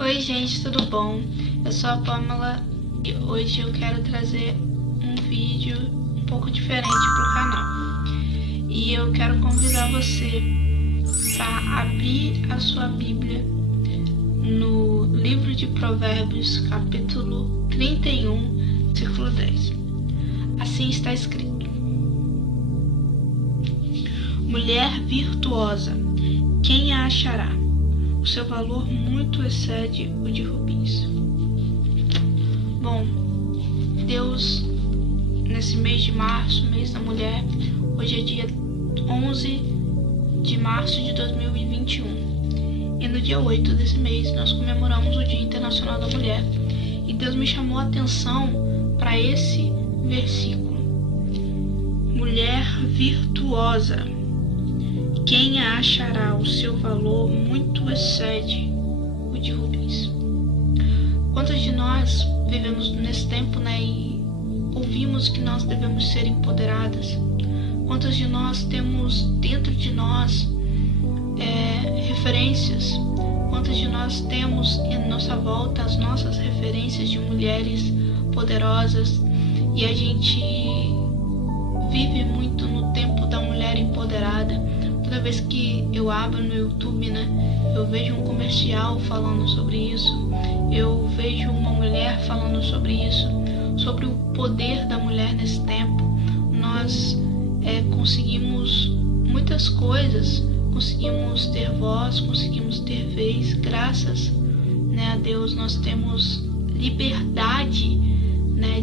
Oi gente, tudo bom? Eu sou a Pamela e hoje eu quero trazer um vídeo um pouco diferente para o canal. E eu quero convidar você para abrir a sua Bíblia no livro de Provérbios, capítulo 31, versículo 10. Assim está escrito: Mulher virtuosa, quem a achará? O seu valor muito excede o de rubins. Bom, Deus, nesse mês de março, mês da mulher, hoje é dia 11 de março de 2021. E no dia 8 desse mês nós comemoramos o Dia Internacional da Mulher. E Deus me chamou a atenção para esse versículo. Mulher virtuosa, quem a achará? O seu valor muito excede o de rubins. Quantos de nós vivemos nesse tempo, e ouvimos que nós devemos ser empoderadas? Quantos de nós temos dentro de nós referências? Quantos de nós temos em nossa volta as nossas referências de mulheres poderosas? E a gente vive muito no tempo da mulher empoderada. Toda vez que eu abro no YouTube, eu vejo um comercial falando sobre isso, eu vejo uma mulher falando sobre isso, sobre o poder da mulher nesse tempo. Nós conseguimos muitas coisas, conseguimos ter voz, conseguimos ter vez, graças a Deus nós temos liberdade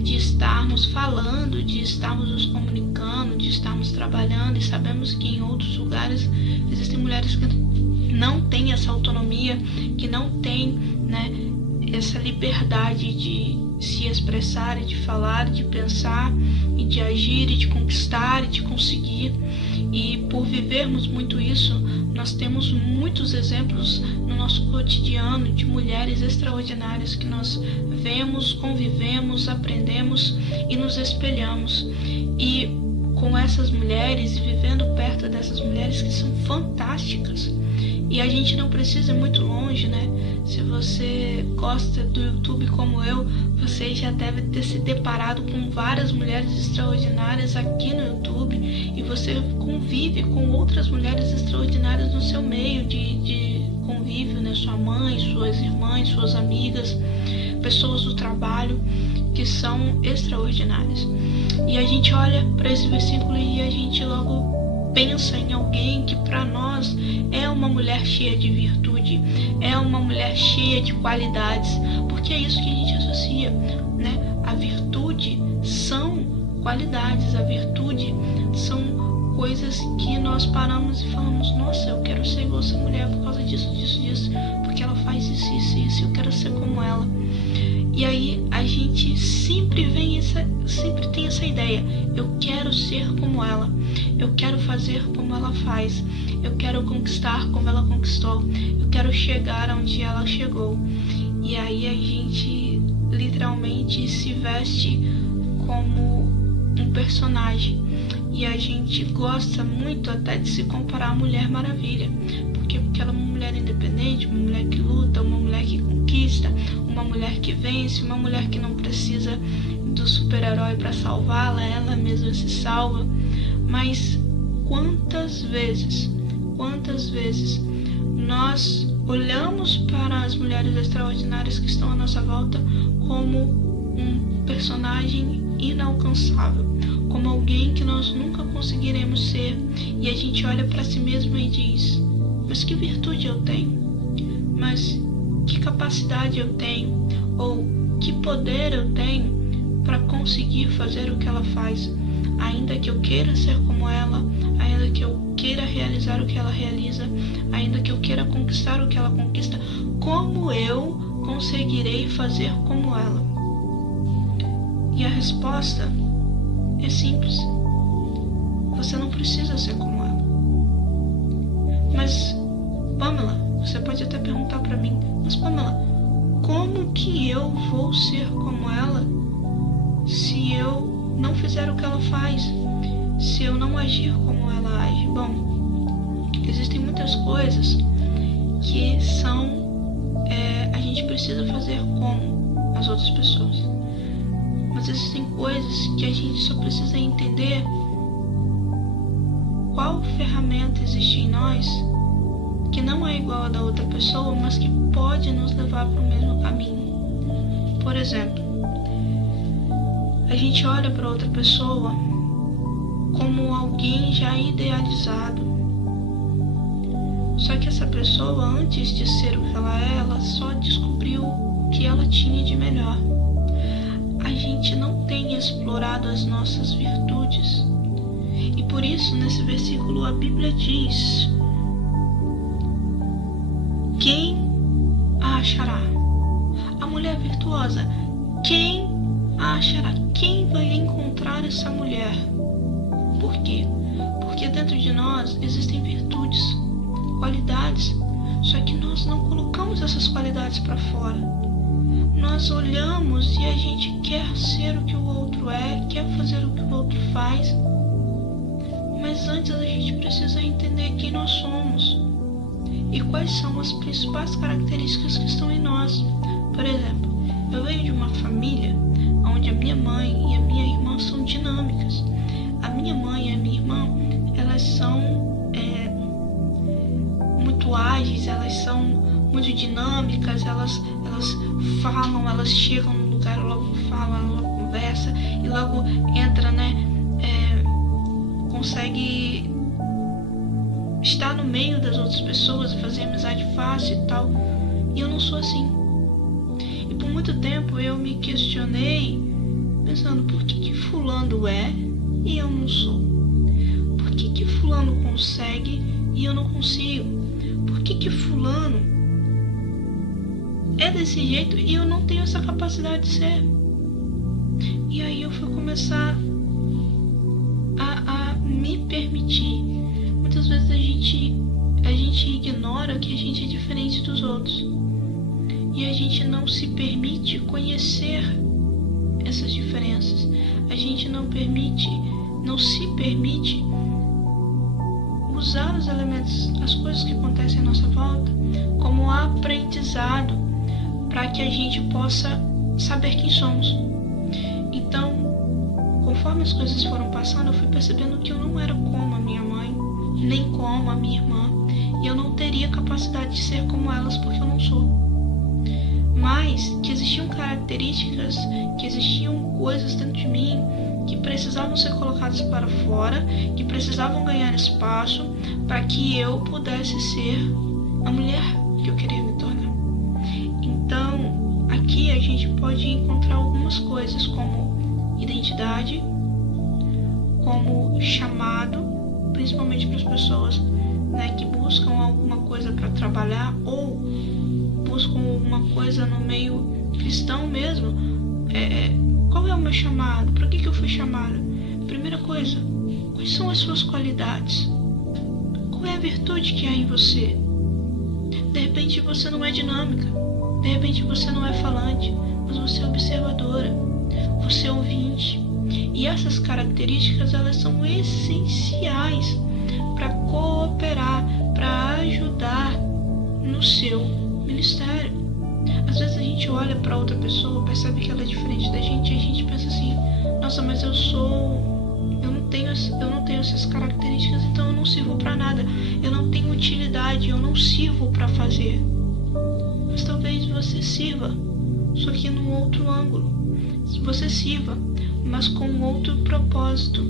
de estarmos falando, de estarmos nos comunicando, de estarmos trabalhando, e sabemos que em outros lugares existem mulheres que não têm essa autonomia, que não têm essa liberdade de se expressar, de falar, de pensar, e de agir, e de conquistar, e de conseguir. E por vivermos muito isso, nós temos muitos exemplos no nosso cotidiano de mulheres extraordinárias que nós vemos, convivemos, aprendemos e nos espelhamos. E com essas mulheres, vivendo perto dessas mulheres que são fantásticas, e a gente não precisa ir muito longe, Se você gosta do YouTube como eu, você já deve ter se deparado com várias mulheres extraordinárias aqui no YouTube, e você convive com outras mulheres extraordinárias no seu meio de convívio, Sua mãe, suas irmãs, suas amigas, pessoas do trabalho que são extraordinárias. E a gente olha para esse versículo e a gente logo pensa em alguém que para nós é uma mulher cheia de virtude, é uma mulher cheia de qualidades, porque é isso que a gente associa, A virtude são qualidades, a virtude são coisas que nós paramos e falamos: nossa, eu quero ser igual essa mulher por causa disso, porque ela faz isso, eu quero ser como ela. E aí a gente sempre tem essa ideia: eu quero ser como ela, eu quero fazer como ela faz, eu quero conquistar como ela conquistou, eu quero chegar onde ela chegou. E aí a gente literalmente se veste como um personagem, e a gente gosta muito até de se comparar à Mulher Maravilha, porque ela é uma mulher independente, uma mulher que luta, uma mulher que conquista, uma mulher que vence, uma mulher que não precisa do super-herói para salvá-la, ela mesma se salva. Mas quantas vezes nós olhamos para as mulheres extraordinárias que estão à nossa volta como um personagem inalcançável, como alguém que nós nunca conseguiremos ser, e a gente olha para si mesma e diz: mas que virtude eu tenho? Mas que capacidade eu tenho? Ou que poder eu tenho para conseguir fazer o que ela faz? Ainda que eu queira ser como ela, ainda que eu queira realizar o que ela realiza, ainda que eu queira conquistar o que ela conquista, como eu conseguirei fazer como ela? E a resposta é simples: você não precisa ser como ela. Mas, Pamela, você pode até perguntar para mim: mas Pamela, como que eu vou ser como ela se eu não fizer o que ela faz, se eu não agir como ela age? Bom, existem muitas coisas que são a gente gente precisa fazer como as outras pessoas. Mas existem coisas que a gente só precisa entender qual ferramenta existe em nós que não é igual a da outra pessoa, mas que pode nos levar para o mesmo caminho. Por exemplo, a gente olha para outra pessoa como alguém já idealizado. Só que essa pessoa, antes de ser o que ela só descobriu o que ela tinha de melhor. A gente não tem explorado as nossas virtudes. E por isso, nesse versículo, a Bíblia diz: quem a achará? A mulher virtuosa, quem a achará? Quem vai encontrar essa mulher? Por quê? Porque dentro de nós existem virtudes, qualidades, só que nós não colocamos essas qualidades para fora. Nós olhamos e a gente quer ser o que o outro é, quer fazer o que o outro faz, mas antes a gente precisa entender quem nós somos e quais são as principais características que estão em nós. Por exemplo, eu venho de uma família onde a minha mãe e a minha irmã são dinâmicas. A minha mãe e a minha irmã, elas são muito ágeis, elas são muito dinâmicas, elas falam, elas chegam no lugar, logo falam, logo conversa e logo entra, consegue estar no meio das outras pessoas, fazer amizade fácil e tal. E eu não sou assim. E por muito tempo eu me questionei, pensando, por que fulano é e eu não sou? Por que fulano consegue e eu não consigo? Por que fulano é desse jeito e eu não tenho essa capacidade de ser? E aí eu fui começar a me permitir. Muitas vezes a gente ignora que a gente é diferente dos outros. E a gente não se permite conhecer essas diferenças. A gente não se permite usar os elementos, as coisas que acontecem à nossa volta, como aprendizado, para que a gente possa saber quem somos. Então, conforme as coisas foram passando, eu fui percebendo que eu não era como a minha mãe, nem como a minha irmã, e eu não teria capacidade de ser como elas, porque eu não sou. Mas que existiam características, que existiam coisas dentro de mim que precisavam ser colocadas para fora, que precisavam ganhar espaço para que eu pudesse ser a mulher que eu queria me tornar. Então, aqui a gente pode encontrar algumas coisas como identidade, como chamado, principalmente para as pessoas, que buscam alguma coisa para trabalhar ou buscam alguma coisa no meio cristão mesmo. Qual é o meu chamado? Para que eu fui chamada? Primeira coisa, quais são as suas qualidades? Qual é a virtude que há em você? De repente você não é dinâmica, de repente você não é falante, mas você é observadora, você é ouvinte. E essas características, elas são essenciais para cooperar, para ajudar no seu ministério. Às vezes a gente olha para outra pessoa, percebe que ela é diferente da gente, e a gente pensa assim: nossa, mas eu não tenho essas características, então eu não sirvo para nada, eu não tenho utilidade, eu não sirvo para fazer. Mas talvez você sirva, só que num outro ângulo. Você sirva, mas com outro propósito,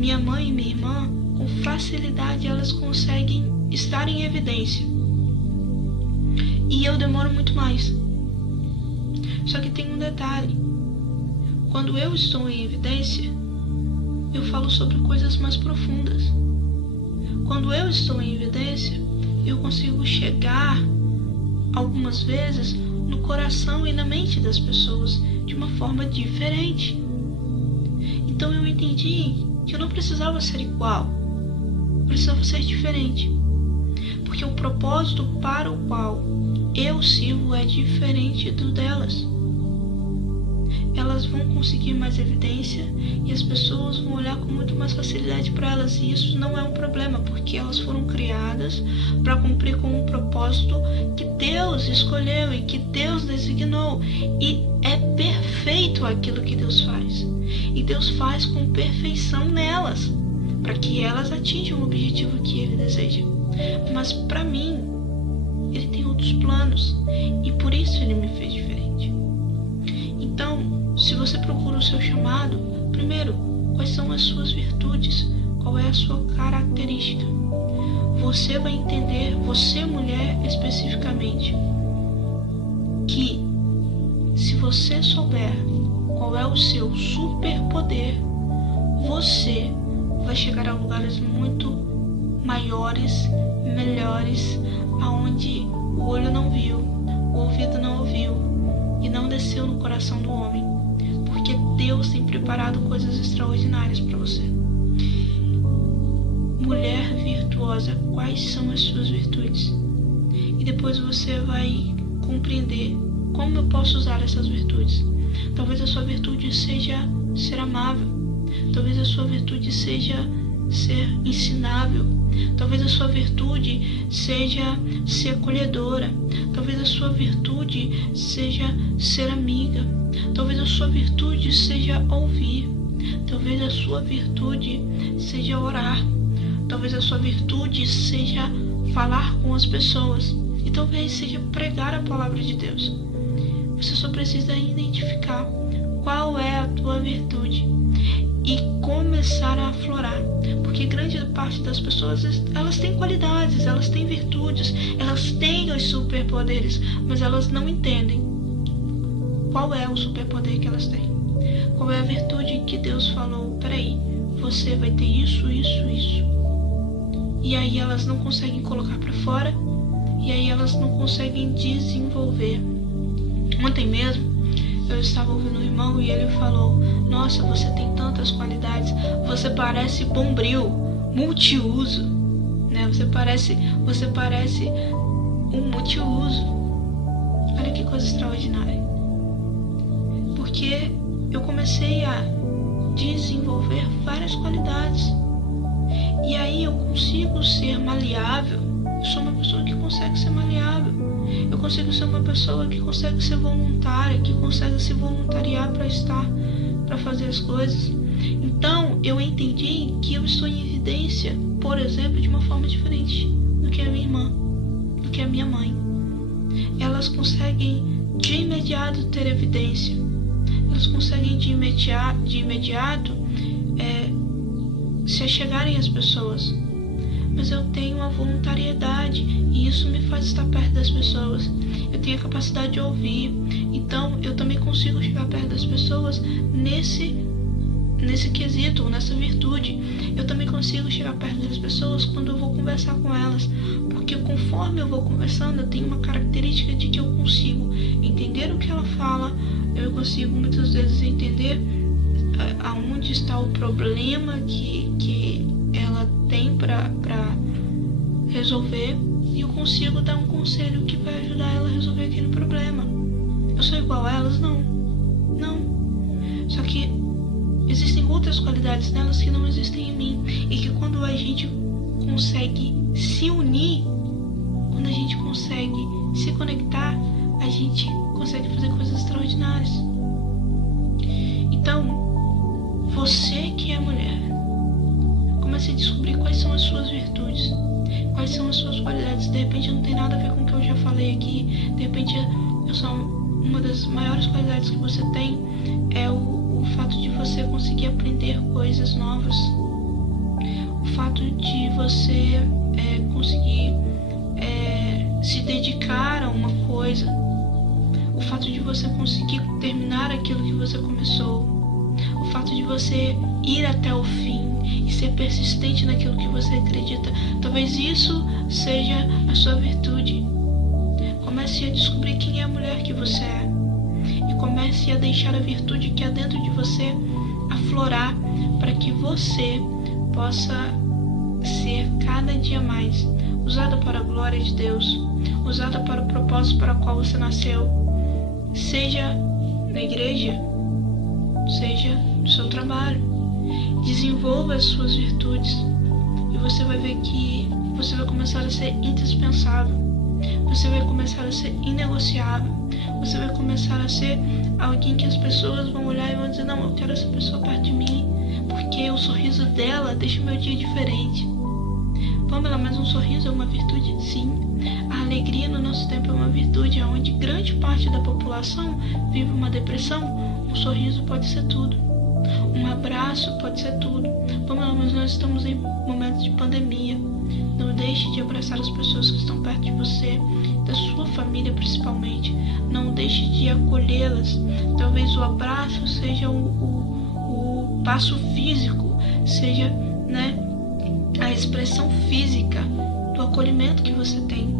Minha mãe e minha irmã, com facilidade, elas conseguem estar em evidência. E eu demoro muito mais. Só que tem um detalhe. Quando eu estou em evidência, eu falo sobre coisas mais profundas. Quando eu estou em evidência, eu consigo chegar, algumas vezes, no coração e na mente das pessoas de uma forma diferente. Então eu entendi que eu não precisava ser igual, eu precisava ser diferente. Porque o propósito para o qual eu sirvo é diferente do delas. elas vão conseguir mais evidência e as pessoas vão olhar com muito mais facilidade para elas. E isso não é um problema, porque elas foram criadas para cumprir com um propósito que Deus escolheu e que Deus designou. E é perfeito aquilo que Deus faz. E Deus faz com perfeição nelas, para que elas atinjam o objetivo que Ele deseja. Mas para mim, Ele tem outros planos e por isso Ele me fez diferente. Então, se você procura o seu chamado, primeiro, quais são as suas virtudes? Qual é a sua característica? Você vai entender, você mulher especificamente, que se você souber qual é o seu superpoder, você vai chegar a lugares muito maiores, melhores, aonde o olho não viu, o ouvido não ouviu e não desceu no coração do homem, porque Deus tem preparado coisas extraordinárias para você. Mulher virtuosa, quais são as suas virtudes? E depois você vai compreender como eu posso usar essas virtudes. Talvez a sua virtude seja ser amável, talvez a sua virtude seja ser ensinável, talvez a sua virtude seja ser acolhedora, talvez a sua virtude seja ser amiga, talvez a sua virtude seja ouvir, talvez a sua virtude seja orar, talvez a sua virtude seja falar com as pessoas e talvez seja pregar a palavra de Deus. Você só precisa identificar qual é a tua virtude e começar a aflorar, porque grande parte das pessoas, elas têm qualidades, elas têm virtudes, elas têm os superpoderes, mas elas não entendem qual é o superpoder que elas têm, qual é a virtude que Deus falou, peraí, você vai ter isso, isso, isso, e aí elas não conseguem colocar para fora, e aí elas não conseguem desenvolver. Ontem mesmo eu estava ouvindo um irmão e ele falou: nossa, você tem tantas qualidades, você parece bombril, multiuso, né? Você parece um multiuso. Olha que coisa extraordinária. Porque eu comecei a desenvolver várias qualidades. E aí eu consigo ser maleável. Eu sou uma pessoa que consegue ser maleável. Eu consigo ser uma pessoa que consegue ser voluntária, que consegue se voluntariar para fazer as coisas. Então, eu entendi que eu estou em evidência, por exemplo, de uma forma diferente do que a minha irmã, do que a minha mãe. Elas conseguem de imediato ter evidência. Elas conseguem de imediato se achegarem às pessoas. Mas eu tenho uma voluntariedade e isso me faz estar perto das pessoas. Eu tenho a capacidade de ouvir, então eu também consigo chegar perto das pessoas nesse quesito, nessa virtude. Eu também consigo chegar perto das pessoas quando eu vou conversar com elas, porque conforme eu vou conversando, eu tenho uma característica de que eu consigo entender o que ela fala, eu consigo muitas vezes entender aonde está o problema que ela tem para resolver, e eu consigo dar um conselho que vai ajudar ela a resolver aquele problema. Eu sou igual a elas? Não. Só que existem outras qualidades nelas que não existem em mim, e que quando a gente consegue se unir, quando a gente consegue se conectar, a gente consegue fazer coisas extraordinárias. Então, você que é mulher, comece a descobrir quais são as suas virtudes, quais são as suas qualidades. De repente não tem nada a ver com o que eu já falei aqui, de repente uma das maiores qualidades que você tem é o fato de você conseguir aprender coisas novas, o fato de você conseguir se dedicar a uma coisa, o fato de você conseguir terminar aquilo que você começou, o fato de você ir até o fim e ser persistente naquilo que você acredita. Talvez isso seja a sua virtude. Comece a descobrir quem é a mulher que você é e comece a deixar a virtude que há dentro de você aflorar, para que você possa ser cada dia mais usada para a glória de Deus, usada para o propósito para o qual você nasceu, seja na igreja, seja no seu trabalho. Desenvolva as suas virtudes e você vai ver que você vai começar a ser indispensável. Você vai começar a ser inegociável. Você vai começar a ser alguém que as pessoas vão olhar e vão dizer: não, eu quero essa pessoa perto de mim, porque o sorriso dela deixa o meu dia diferente. Pamela, mas um sorriso é uma virtude? Sim. A alegria no nosso tempo é uma virtude, onde grande parte da população vive uma depressão. Um sorriso pode ser tudo. Um abraço pode ser tudo. Pamela, mas nós estamos em momentos de pandemia. Não deixe de abraçar as pessoas que estão perto de você, da sua família principalmente. Não deixe de acolhê-las. Talvez o abraço seja o passo físico, seja, a expressão física do acolhimento que você tem,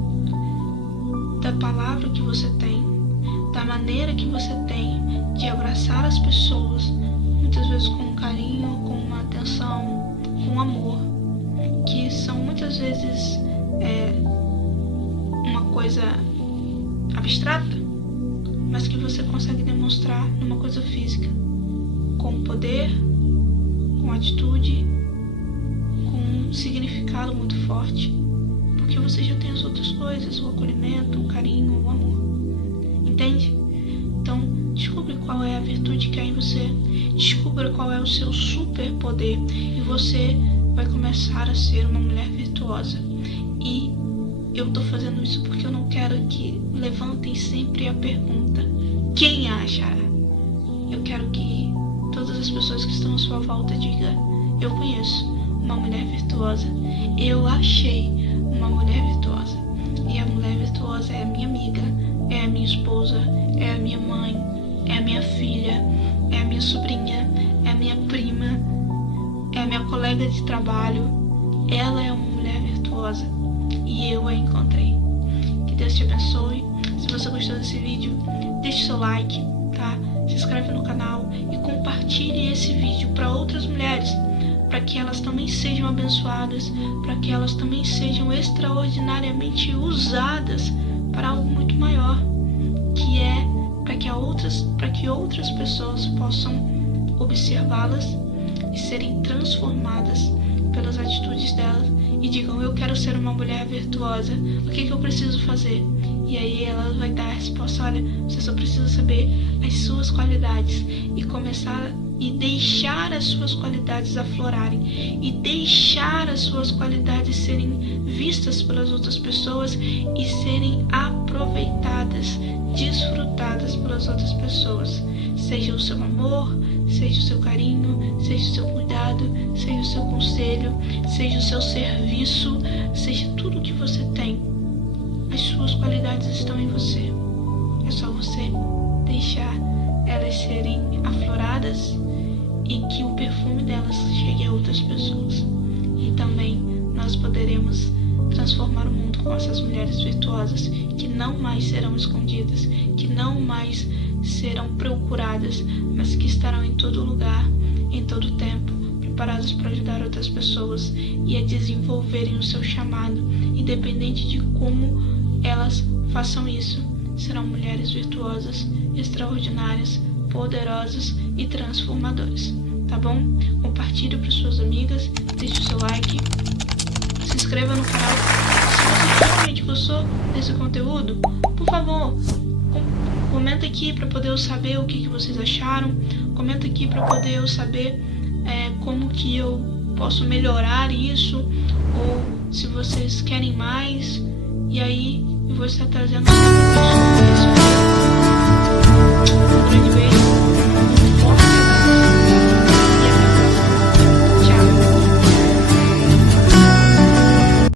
da palavra que você tem, da maneira que você tem de abraçar as pessoas, muitas vezes com carinho, com uma atenção, com amor, que são muitas vezes uma coisa abstrata, mas que você consegue demonstrar numa coisa física, com poder, com atitude, com um significado muito forte, porque você já tem as outras coisas, o acolhimento, o carinho, o amor. Entende? Então, descubra qual é a virtude que há em você, descubra qual é o seu superpoder e você vai começar a ser uma mulher virtuosa. E eu tô fazendo isso porque eu não quero que levantem sempre a pergunta: quem acha? Eu quero que todas as pessoas que estão à sua volta digam: eu conheço uma mulher virtuosa, eu achei uma mulher virtuosa. E a mulher virtuosa é a minha amiga, é a minha esposa, é a minha mãe, é a minha filha, é a minha sobrinha, é a minha prima, é a minha colega de trabalho. Ela é uma mulher virtuosa e eu a encontrei. Que Deus te abençoe. Se você gostou desse vídeo, deixe seu like, tá? Se inscreve no canal e compartilhe esse vídeo para outras mulheres, para que elas também sejam abençoadas, para que elas também sejam extraordinariamente usadas para algo muito maior, que é para que outras pessoas possam observá-las e serem transformadas pelas atitudes delas e digam: eu quero ser uma mulher virtuosa, o que eu preciso fazer? E aí ela vai dar a resposta: olha, você só precisa saber as suas qualidades e começar e deixar as suas qualidades aflorarem e deixar as suas qualidades serem vistas pelas outras pessoas e serem aproveitadas, desfrutadas pelas outras pessoas. Seja o seu amor, seja o seu carinho, seja o seu cuidado, seja o seu conselho, seja o seu serviço, seja tudo que você tem. As suas qualidades estão em você. É só você deixar elas serem afloradas e que o perfume delas chegue a outras pessoas. E também nós poderemos transformar o mundo com essas mulheres virtuosas que não mais serão escondidas, que não mais serão procuradas, mas que estarão em todo lugar, em todo tempo, preparadas para ajudar outras pessoas e a desenvolverem o seu chamado, independente de como elas façam isso. Serão mulheres virtuosas, extraordinárias, poderosas e transformadoras, tá bom? Compartilhe para suas amigas, deixe o seu like, se inscreva no canal. Se você realmente gostou desse conteúdo, por favor, comenta aqui para poder eu saber o que vocês acharam. Comenta aqui para poder eu saber como que eu posso melhorar isso, ou se vocês querem mais. E aí eu vou estar trazendo sempre isso.